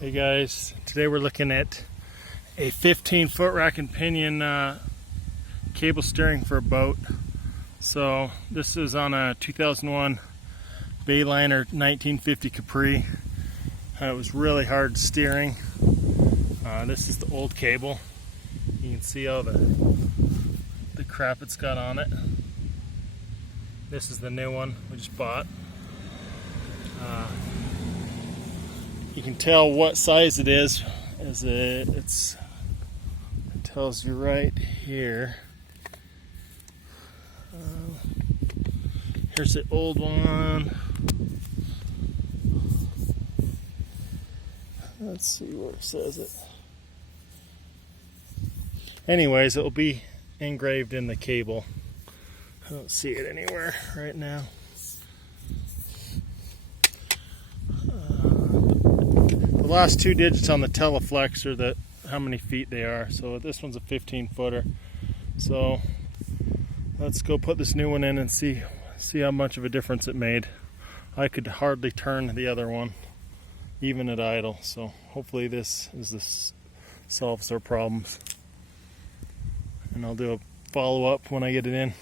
Hey guys, today we're looking at a 15-foot rack and pinion cable steering for a boat. So this is on a 2001 Bayliner 1950 Capri. It was really hard steering. This is the old cable. You can see all the crap it's got on it. This is the new one we just bought. You can tell what size it is as it tells you right here. Here's the old one. Let's see where it says it. Anyways, it will be engraved in the cable. I don't see it anywhere right now. The last two digits on the Teleflex are how many feet they are. So this one's a 15-footer. So let's go put this new one in and see how much of a difference it made. I could hardly turn the other one, even at idle. So hopefully this solves our problems. And I'll do a follow-up when I get it in.